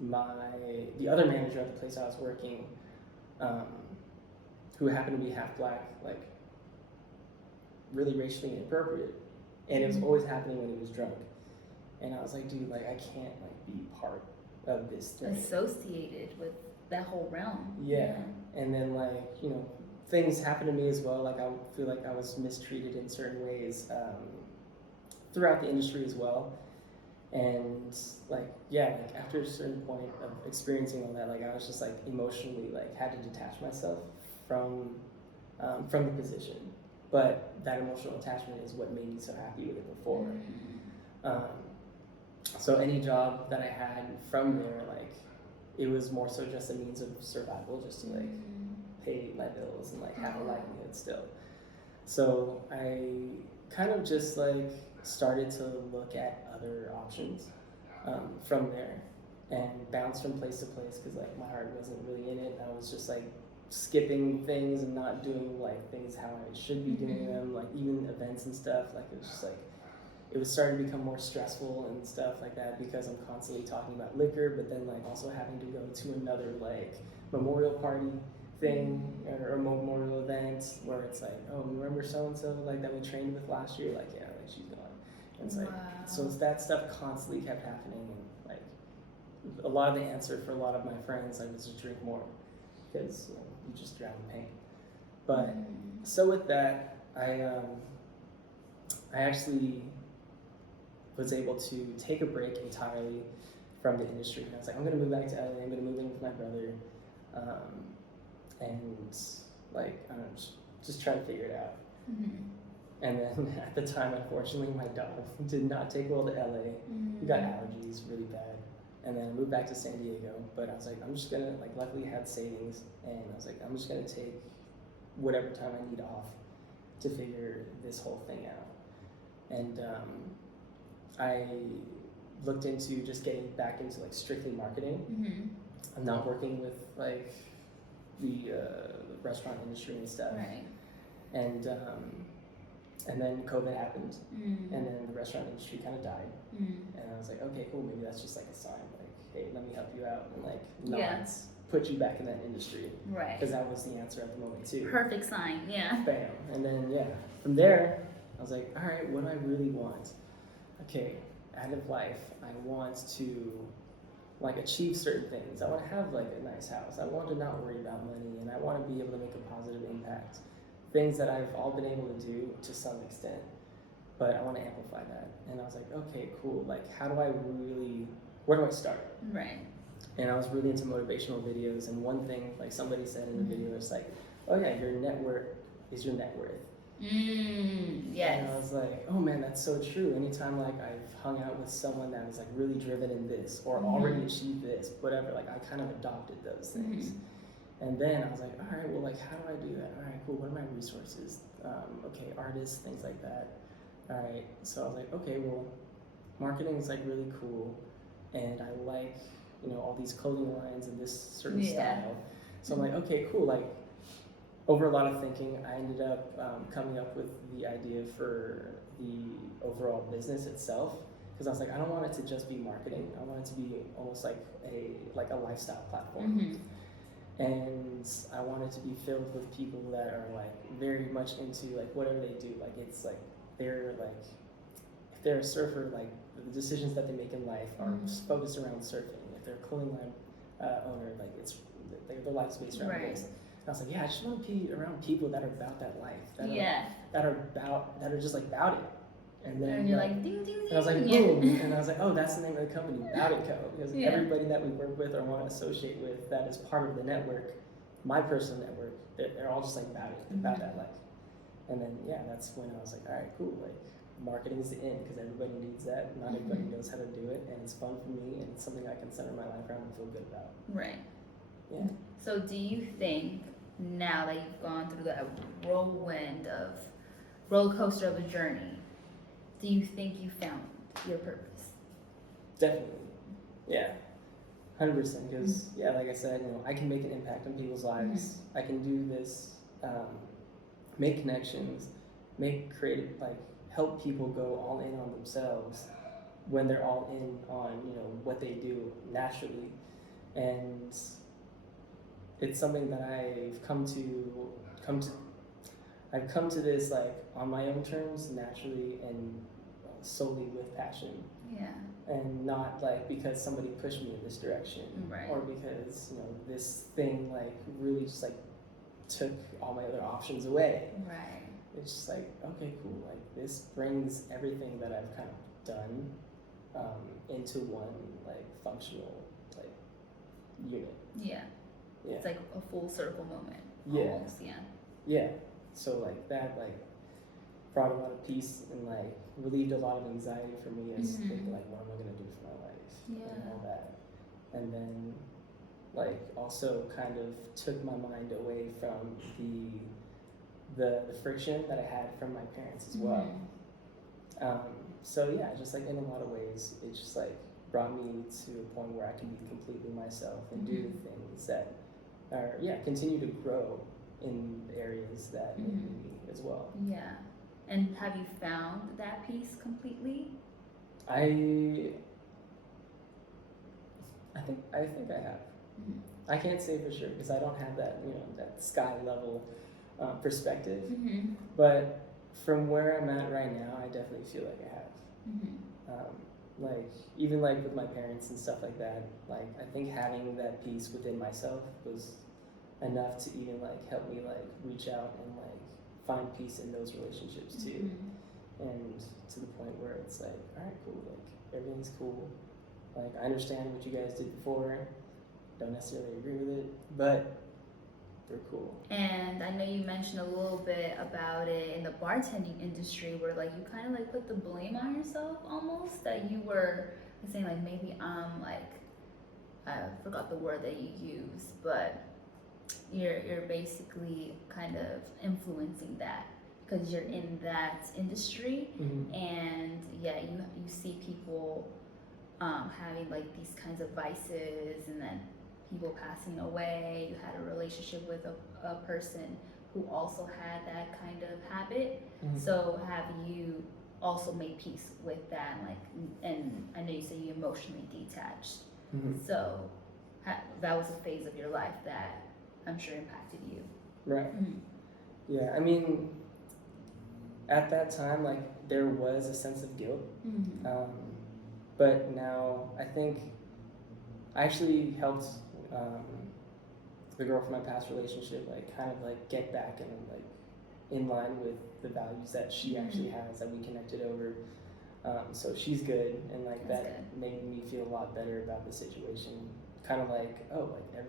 the other manager at the place I was working, who happened to be half black, really racially inappropriate. And it was always happening when he was drunk. And I was like, dude, I can't be part of this thing. Associated with that whole realm. Yeah. And then things happened to me as well. I feel like I was mistreated in certain ways throughout the industry as well. And after a certain point of experiencing all that, I was just emotionally had to detach myself from the position. But that emotional attachment is what made me so happy with it before. So any job that I had from there, it was more so just a means of survival, just to pay my bills and have a livelihood still. So I kind of just started to look at other options from there, and bounce from place to place, because my heart wasn't really in it. I was just skipping things and not doing things how I should be doing them, even events and stuff. It was just it was starting to become more stressful and stuff like that, because I'm constantly talking about liquor, but then also having to go to another memorial party thing or a memorial event where it's oh, remember so and so that we trained with last year? Yeah, she's gone. And it's so that stuff constantly kept happening, and a lot of the answer for a lot of my friends was to drink more, because you just drown in pain. But so with that, I actually was able to take a break entirely from the industry. I was I'm going to move back to LA. I'm going to move in with my brother, and I don't know, just try to figure it out. And then at the time, unfortunately, my dog did not take well to LA. He got allergies really bad. And then I moved back to San Diego. But I was I'm just gonna, luckily I had savings. And I was I'm just gonna take whatever time I need off to figure this whole thing out. And I looked into just getting back into strictly marketing. I'm not working with the restaurant industry and stuff. Right. And then COVID happened, and then the restaurant industry kind of died. And I was okay, cool, maybe that's just a sign, hey, let me help you out and not put you back in that industry. Right. Because that was the answer at the moment too. Perfect sign, yeah. Bam. And then from there, I was all right, what do I really want? Okay, out of life, I want to achieve certain things. I want to have a nice house. I want to not worry about money, and I want to be able to make a positive impact. Things that I've all been able to do to some extent, but I want to amplify that. And I was okay, cool. Where do I start? Right. And I was really into motivational videos. And one thing, somebody said in the video, it's oh yeah, your net worth is your net worth. Yes. And I was oh man, that's so true. Anytime I've hung out with someone that was really driven in this or already achieved this, whatever, I kind of adopted those things. And then I was all right, well, how do I do that? All right, cool, what are my resources? Okay, artists, things like that. All right, so I was okay, well, marketing is really cool, and I all these clothing lines and this certain style. So I'm okay, cool, over a lot of thinking, I ended up coming up with the idea for the overall business itself, because I was I don't want it to just be marketing. I want it to be almost a lifestyle platform. And I want it to be filled with people that are very much into whatever they do. It's they're if they're a surfer, the decisions that they make in life are focused around surfing. If they're a clothing line owner, it's their life's based around this. And I was I just want to be around people that are about that life. That are just about it. And then And you're like, ding, ding, ding. and I was like, yeah. boom, and I was like, oh, that's the name of the company, About It Co. Because Yeah. everybody that we work with or want to associate with that is part of the network, my personal network, they're all just like about it, about that life. And then yeah, that's when I was like, all right, cool, like marketing is the end because everybody needs that. Not everybody knows how to do it, and it's fun for me, and it's something I can center my life around and feel good about. Right. Yeah. So do you think now that you've gone through that roller coaster of a journey, do you think you found your purpose? Definitely. Yeah. 100%. Because yeah, like I said, I can make an impact on people's lives. I can do this, make connections, help people go all in on themselves when they're all in on what they do naturally, and it's something that I've come to this like on my own terms naturally and solely with passion, Yeah. and not like because somebody pushed me in this direction, Right. or because this thing like really just like took all my other options away. Right. It's just like, okay, cool, like this brings everything that I've kind of done into one like functional like unit. Yeah. Yeah. It's like a full circle moment. Yeah. Almost, yeah. Yeah. So like that like brought a lot of peace and like relieved a lot of anxiety for me as thinking like, what am I gonna do for my life? Yeah. And all that. And then like also kind of took my mind away from the friction that I had from my parents as well. So yeah, just like in a lot of ways, it just like brought me to a point where I can be completely myself and do the things that are continue to grow in the areas that make me as well. Yeah. And have you found that peace completely? I think I have. I can't say for sure because I don't have that that sky level perspective. But from where I'm at right now, I definitely feel like I have. Like even like with my parents and stuff like that, like I think having that peace within myself was enough to even like help me like reach out and like find peace in those relationships too. And to the point where it's like, all right, cool, like everything's cool. Like I understand what you guys did before, don't necessarily agree with it, but they're cool. And I know you mentioned a little bit about it in the bartending industry where like you kind of like put the blame on yourself almost, that you were saying like maybe I'm like, I forgot the word that you used, but you're basically kind of influencing that because you're in that industry. And yeah, you see people having like these kinds of vices, and then people passing away. You had a relationship with a person who also had that kind of habit. So have you also made peace with that? Like, and I know you said you emotionally detached. So that was a phase of your life that I'm sure impacted you. Right. Yeah, I mean, at that time, like there was a sense of guilt. But now I think I actually helped the girl from my past relationship like kind of like get back and like in line with the values that she actually has that we connected over. So she's good, and like That's that made me feel a lot better about the situation. Kind of like, oh, like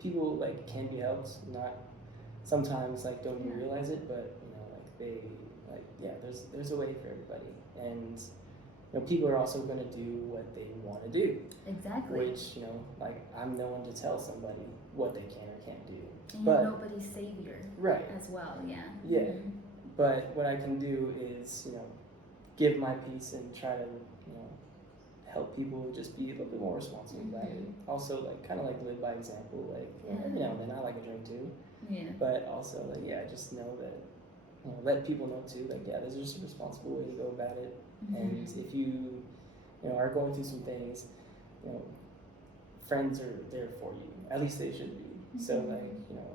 people like can be helped, not sometimes like don't even realize it, but like they like there's a way for everybody, and people are also going to do what they want to do. Exactly. Which like I'm no one to tell somebody what they can or can't do. And but you're nobody's savior. Right. As well. Yeah. Yeah. But what I can do is give my piece and try to help people just be a little bit more responsible about it. Also like kind of like live by example. Like every now and then I like a drink too. Yeah. But also like just know that let people know too. Like there's just a responsible way to go about it. And if you are going through some things, friends are there for you. At least they should be. So like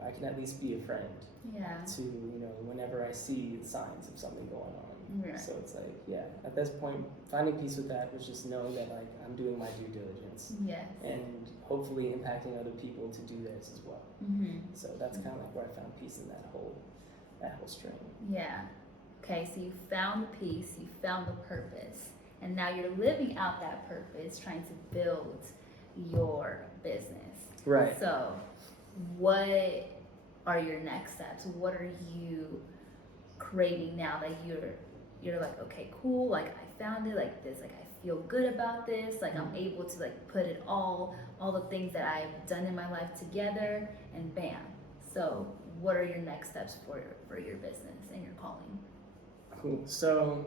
I can at least be a friend. Yeah. To whenever I see signs of something going on. Right. So it's like at this point finding peace with that was just knowing that like I'm doing my due diligence. Yes. And hopefully impacting other people to do theirs as well. So that's kind of like where I found peace in that whole string. Yeah. Okay, so you found the peace, you found the purpose, and now you're living out that purpose, trying to build your business. Right. So, what are your next steps? What are you creating now that you're like, okay, cool, like I found it, like this, like I feel good about this, like I'm able to like put it all the things that I've done in my life together, and bam. So, what are your next steps for your business and your calling? Cool. So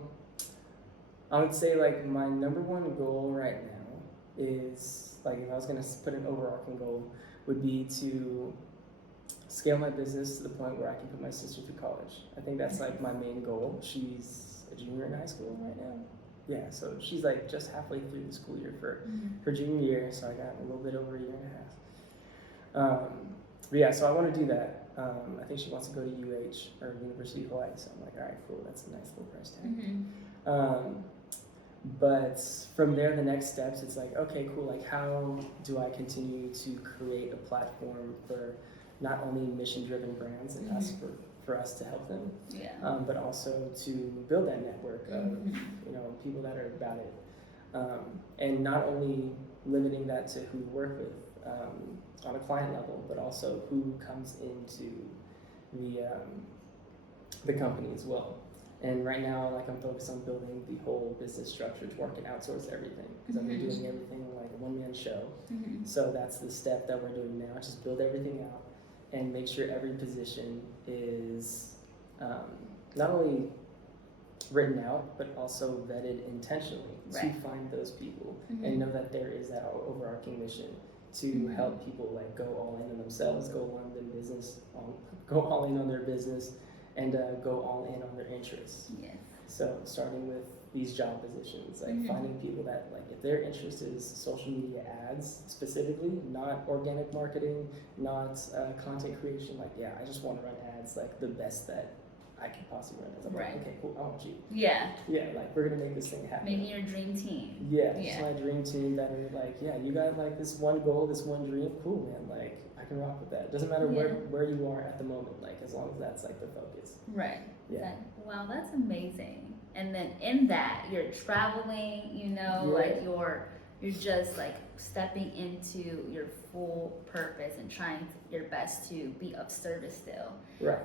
I would say like my number one goal right now is like if I was gonna put an overarching goal would be to scale my business to the point where I can put my sister through college. I think that's like my main goal. She's a junior in high school right now. Yeah, so she's like just halfway through the school year for her junior year, so I got a little bit over a year and a half. But yeah, so I want to do that. I think she wants to go to UH or University of Hawaii, so I'm like, all right, cool, that's a nice little price tag. But from there, the next steps, it's like, okay, cool, like how do I continue to create a platform for not only mission-driven brands and us for us to help them, but also to build that network of people that are about it, and not only limiting that to who we work with on a client level, but also who comes into the company as well. And right now, like I'm focused on building the whole business structure to where I can outsource everything because I've been doing everything like a one-man show. So that's the step that we're doing now: just build everything out and make sure every position is not only written out but also vetted intentionally to find those people and know that there is that overarching mission to help people like go all in on themselves, go all in on their business, and go all in on their interests. Yes. So starting with these job positions, like finding people that like if their interest is social media ads specifically, not organic marketing, not content creation, like I just want to run ads like the best that I could possibly run. I'm like, okay, cool, I want you. Yeah, like we're gonna make this thing happen. Making your dream team. Yeah, it's my dream team that are like, you got like this one goal, this one dream, cool man, like I can rock with that. It doesn't matter where you are at the moment, like as long as that's like the focus. Right. Yeah. Wow, that's amazing. And then in that you're traveling, like you're just like stepping into your full purpose and trying your best to be of service still. Right.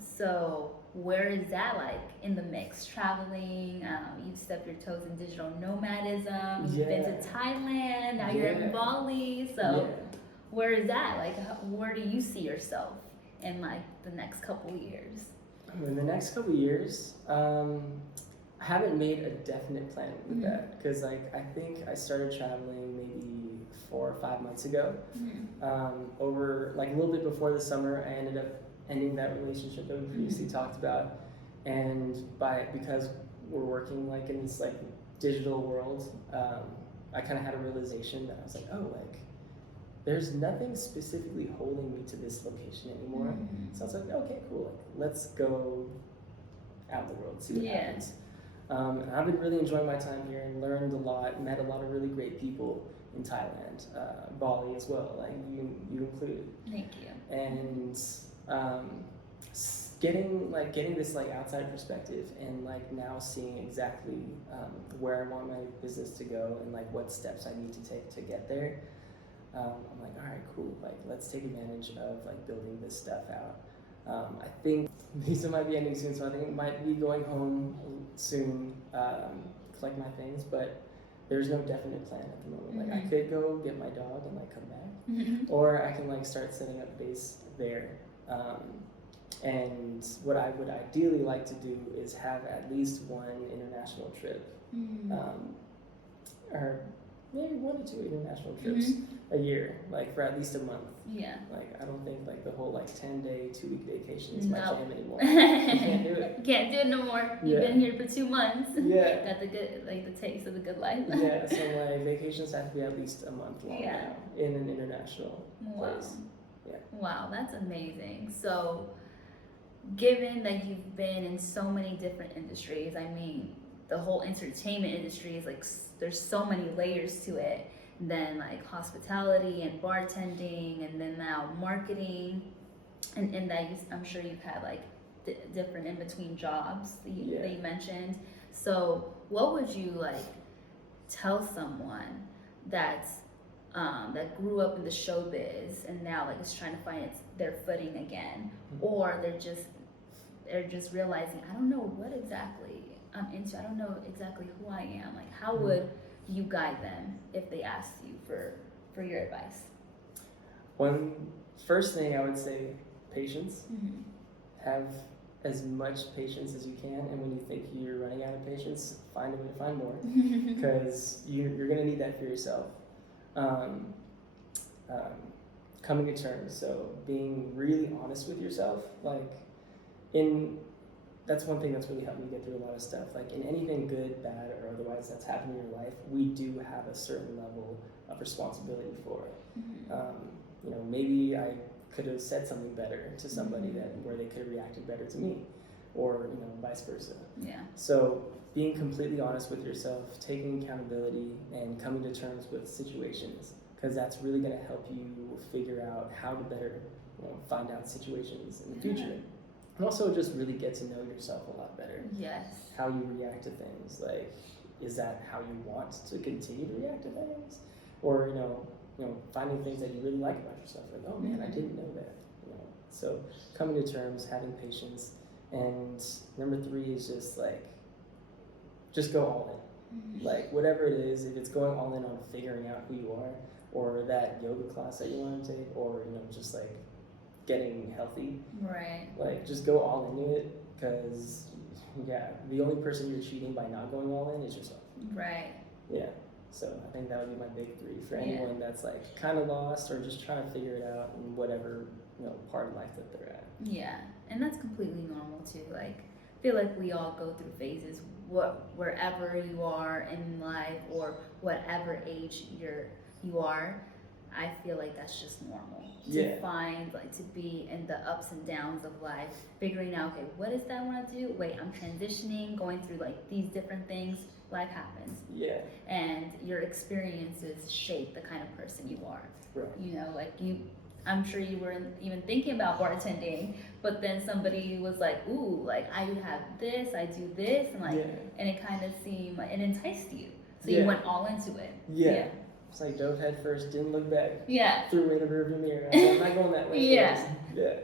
So where is that like in the mix? Traveling, you've stepped your toes in digital nomadism, you've been to Thailand, now you're in Bali. So where is that? Like where do you see yourself in like the next couple years? In the next couple years, I haven't made a definite plan with that because like I think I started traveling maybe 4 or 5 months ago. Over like a little bit before the summer, I ended up ending that relationship that we previously talked about, and because we're working like in this like digital world, I kind of had a realization that I was like, oh, like there's nothing specifically holding me to this location anymore. So I was like, okay, cool, like let's go out in the world, see what happens. And I've been really enjoying my time here and learned a lot, met a lot of really great people in Thailand, Bali as well, like you included. Thank you. And getting this like outside perspective and like now seeing exactly where I want my business to go and like what steps I need to take to get there. I'm like, all right, cool, like let's take advantage of like building this stuff out. I think visa might be ending soon, so I think it might be going home soon, collect my things, but there's no definite plan at the moment. Like I could go get my dog and like come back, or I can like start setting up base there. And what I would ideally like to do is have at least one international trip, or maybe 1 or 2 international trips a year, like for at least a month. Yeah. Like I don't think like the whole like 10-day, 2-week vacation is my jam anymore. You can't do it. Can't do it no more. You've been here for 2 months. Yeah. Got the good, like the taste of the good life. Yeah. So like vacations have to be at least a month long now in an international place. Yeah. Wow, that's amazing. So, given that you've been in so many different industries, I mean, the whole entertainment industry is like there's so many layers to it. Then like hospitality and bartending, and then now marketing, and in that I'm sure you've had like different in between jobs that Yeah. you mentioned. So what would you like tell someone that's that grew up in the showbiz and now like is trying to find their footing again, or they're just realizing, I don't know what exactly I'm into, I don't know exactly who I am. Like, how would you guide them if they asked you for your advice? One first thing I would say, patience. Mm-hmm. Have as much patience as you can, and when you think you're running out of patience, find a way to find more, because you're gonna need that for yourself. Coming to terms, so being really honest with yourself, like that's one thing that's really helped me get through a lot of stuff. Like in anything good, bad, or otherwise that's happened in your life, we do have a certain level of responsibility for it. Mm-hmm. Maybe I could have said something better to somebody where they could have reacted better to me, or vice versa. Yeah. So being completely honest with yourself, taking accountability, and coming to terms with situations, because that's really going to help you figure out how to better find out situations in the future. And also just really get to know yourself a lot better. Yes. How you react to things. Like, is that how you want to continue to react to things? Or, finding things that you really like about yourself. Like, oh man, I didn't know that. So coming to terms, having patience. And number 3 is just go all in. Mm-hmm. Like, whatever it is, if it's going all in on figuring out who you are, or that yoga class that you want to take, or, just like getting healthy. Right. Like, just go all into it, because, the only person you're cheating by not going all in is yourself. Right. Yeah. So I think that would be my big 3 for anyone that's like kind of lost or just trying to figure it out in whatever part of life that they're at. Yeah, and that's completely normal too. Like, I feel like we all go through phases, wherever you are in life or whatever age you are. I feel like that's just normal to find, like, to be in the ups and downs of life, figuring out, okay, what is that I want to do? Wait, I'm transitioning, going through like these different things. Life happens. Yeah. And your experiences shape the kind of person you are. Right. I'm sure you weren't even thinking about bartending, but then somebody was like, ooh, like I have this, I do this, and and it kind of seemed like it enticed you. So you went all into it. Yeah. It's like dove head first, didn't look back. Yeah. Threw away the rearview mirror. I said, I'm not going that way. Yeah. Yeah.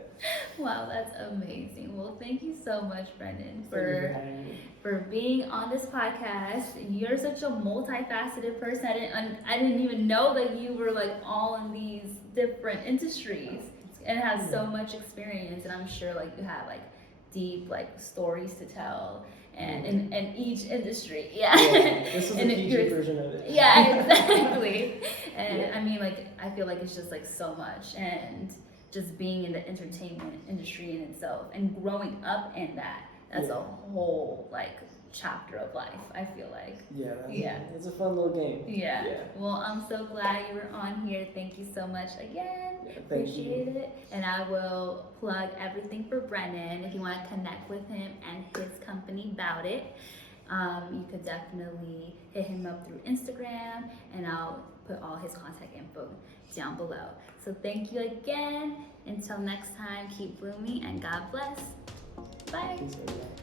Wow, that's amazing. Well, thank you so much, Brendan, Thank you for having me. for being on this podcast. You're such a multifaceted person. I didn't even know that you were like all in these different industries and have so much experience. And I'm sure like you have like deep like stories to tell. And in each industry, This is the and PG version of it. Yeah, exactly. And I mean, like, I feel like it's just like so much, and just being in the entertainment industry in itself and growing up in that's a whole like chapter of life, I feel like. It's a fun little game. Yeah. Well, I'm so glad you were on here. Thank you so much again. Appreciate it. And I will plug everything for Brendan if you want to connect with him and his company About It. You could definitely hit him up through Instagram, and I'll put all his contact info down below. So thank you again. Until next time, keep blooming and God bless. Bye. Peace, everybody.